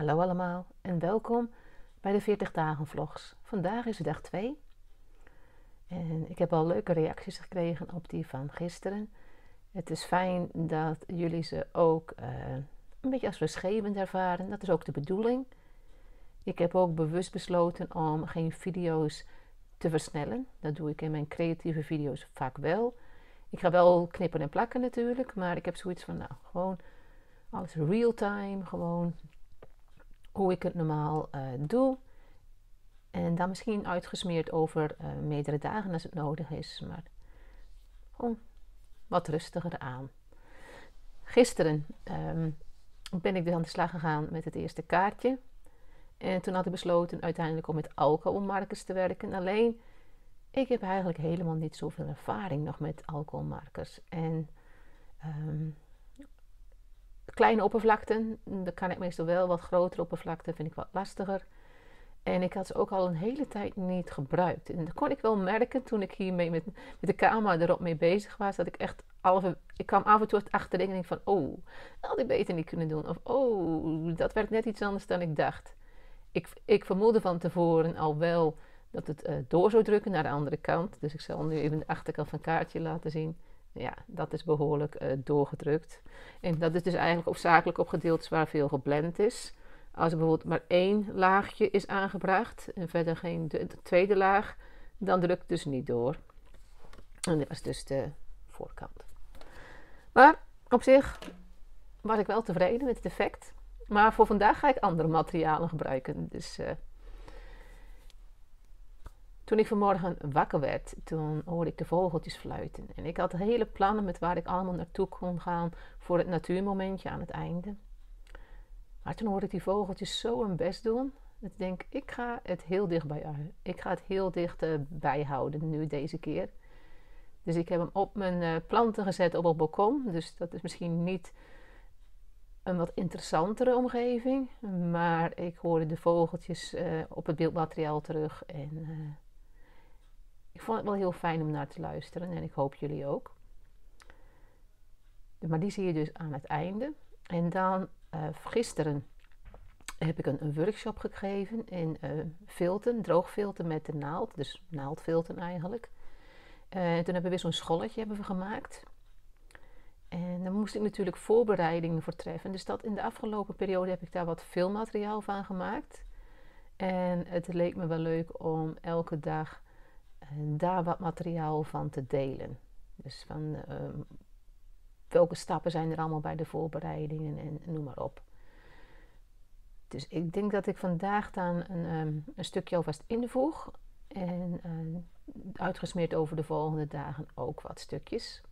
Hallo allemaal en welkom bij de 40 dagen vlogs. Vandaag is dag 2 en ik heb al leuke reacties gekregen op die van gisteren. Het is fijn dat jullie ze ook een beetje als rustgevend ervaren. Dat is ook de bedoeling. Ik heb ook bewust besloten om geen video's te versnellen. Dat doe ik in mijn creatieve video's vaak wel. Ik ga wel knippen en plakken natuurlijk, maar ik heb zoiets van gewoon alles real time, gewoon hoe ik het normaal doe. En dan misschien uitgesmeerd over meerdere dagen als het nodig is. Maar gewoon wat rustiger aan. Gisteren ben ik dus aan de slag gegaan met het eerste kaartje. En toen had ik besloten uiteindelijk om met alcoholmarkers te werken. Alleen, ik heb eigenlijk helemaal niet zoveel ervaring nog met alcoholmarkers. En kleine oppervlakten, dat kan ik meestal wel. Wat grotere oppervlakten vind ik wat lastiger. En ik had ze ook al een hele tijd niet gebruikt. En dat kon ik wel merken toen ik hiermee met de camera erop mee bezig was. Dat ik echt ik kwam af en toe achter en denk van, oh, dat had ik beter niet kunnen doen. Of, oh, dat werd net iets anders dan ik dacht. Ik vermoedde van tevoren al wel dat het door zou drukken naar de andere kant. Dus ik zal nu even de achterkant van het kaartje laten zien. Ja, dat is behoorlijk doorgedrukt. En dat is dus eigenlijk hoofdzakelijk op gedeeltes waar veel geblend is. Als er bijvoorbeeld maar 1 laagje is aangebracht en verder geen de tweede laag, dan drukt het dus niet door. En dit was dus de voorkant. Maar op zich was ik wel tevreden met het effect. Maar voor vandaag ga ik andere materialen gebruiken. Dus toen ik vanmorgen wakker werd, toen hoorde ik de vogeltjes fluiten. En ik had hele plannen met waar ik allemaal naartoe kon gaan voor het natuurmomentje aan het einde. Maar toen hoorde ik die vogeltjes zo hun best doen. Dat ik denk, ik ga het heel dichtbij. Ik ga het heel dichtbij houden nu deze keer. Dus ik heb hem op mijn planten gezet op het balkon. Dus dat is misschien niet een wat interessantere omgeving. Maar ik hoorde de vogeltjes op het beeldmateriaal terug. En ik vond het wel heel fijn om naar te luisteren. En ik hoop jullie ook. Maar die zie je dus aan het einde. En dan gisteren heb ik een workshop gegeven in filten, droogfilten met de naald. Dus naaldfilten eigenlijk. Toen hebben we weer zo'n scholletje gemaakt. En dan moest ik natuurlijk voorbereidingen voor treffen. Dus in de afgelopen periode heb ik daar wat filmmateriaal van gemaakt. En het leek me wel leuk om elke dag daar wat materiaal van te delen. Dus van welke stappen zijn er allemaal bij de voorbereidingen en noem maar op. Dus ik denk dat ik vandaag dan een stukje alvast invoeg. En uitgesmeerd over de volgende dagen ook wat stukjes.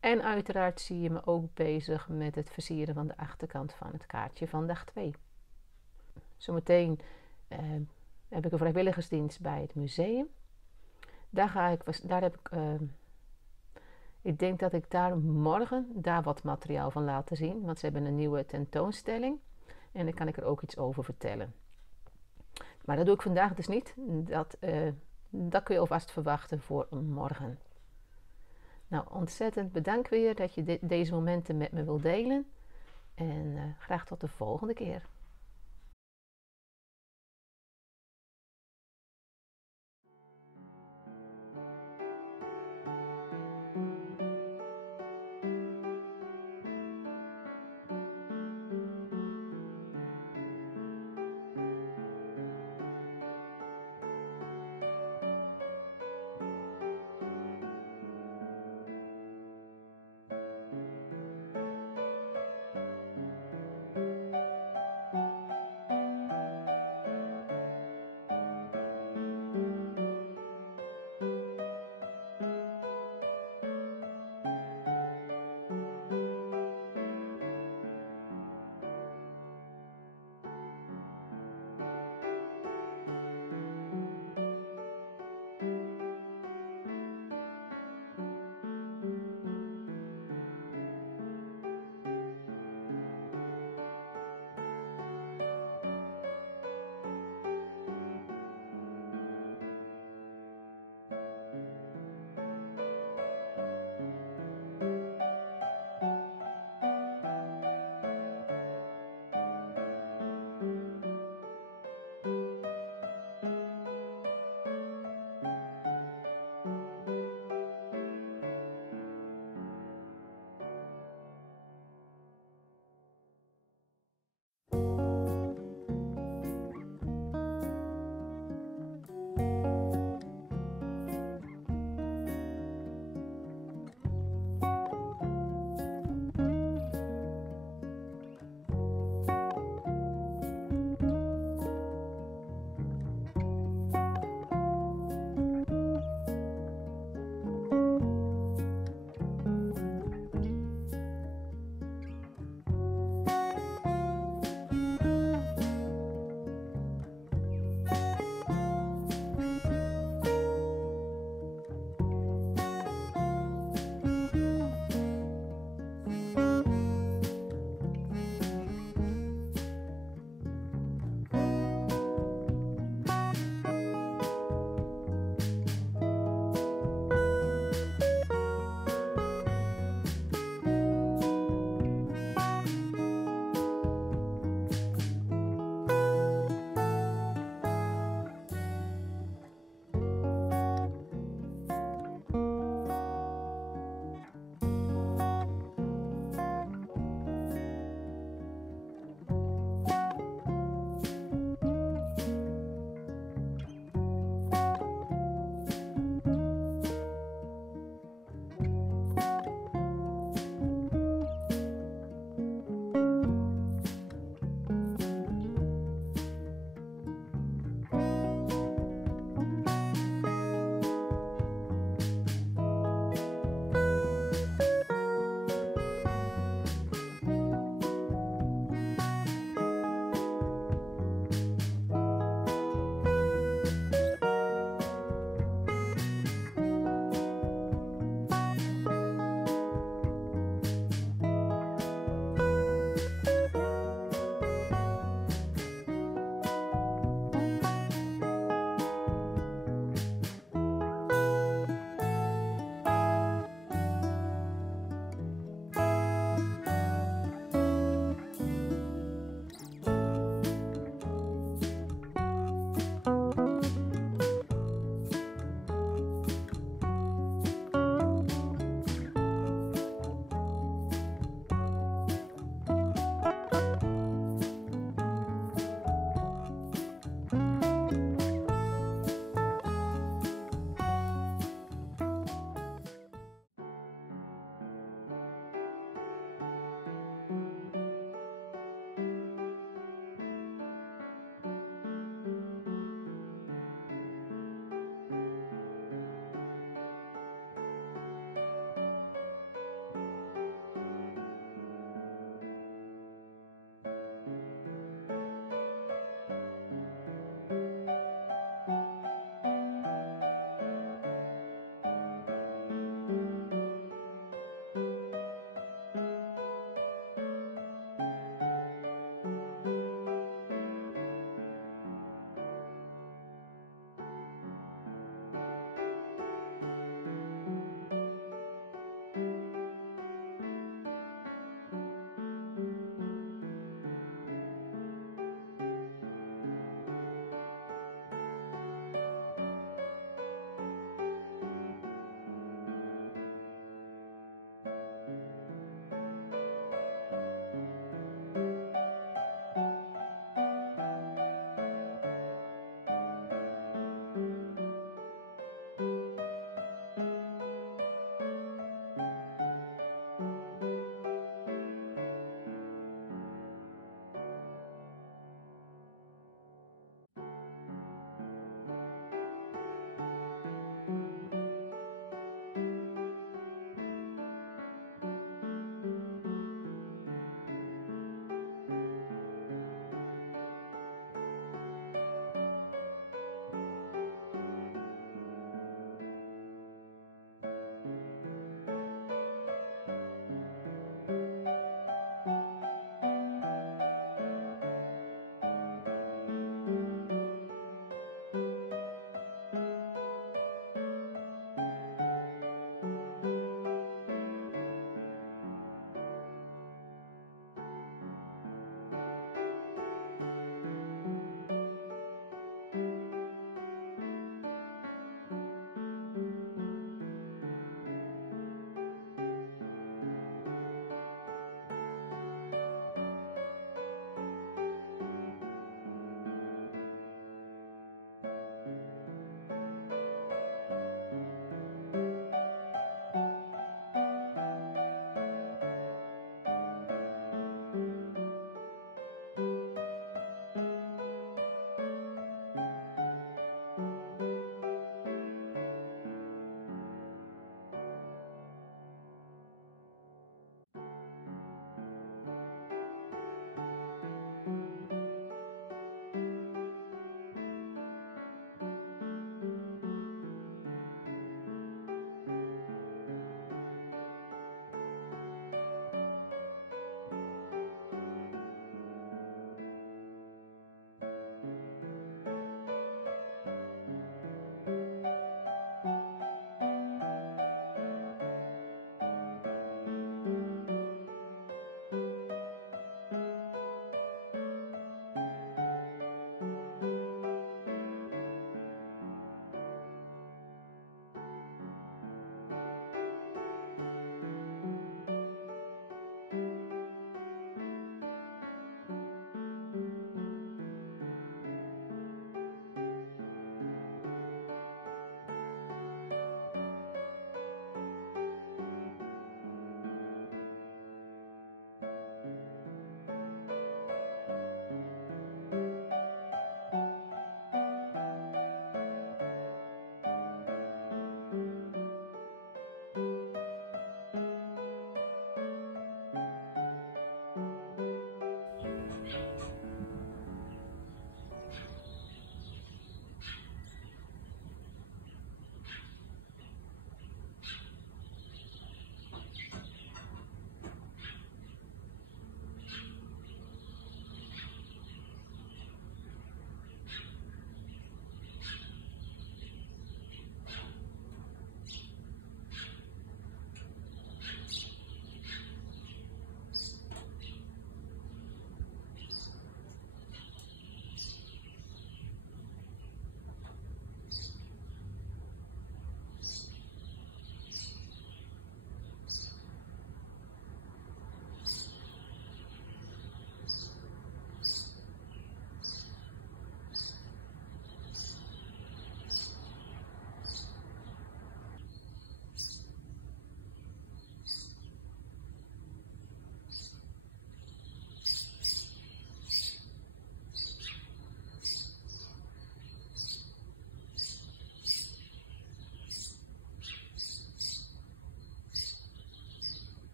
En uiteraard zie je me ook bezig met het versieren van de achterkant van het kaartje van dag 2. Zometeen heb ik een vrijwilligersdienst bij het museum. Ik denk dat ik daar morgen wat materiaal van laten zien. Want ze hebben een nieuwe tentoonstelling. En dan kan ik er ook iets over vertellen. Maar dat doe ik vandaag dus niet. Dat kun je alvast verwachten voor morgen. Nou, ontzettend bedankt weer dat je deze momenten met me wilt delen. En graag tot de volgende keer.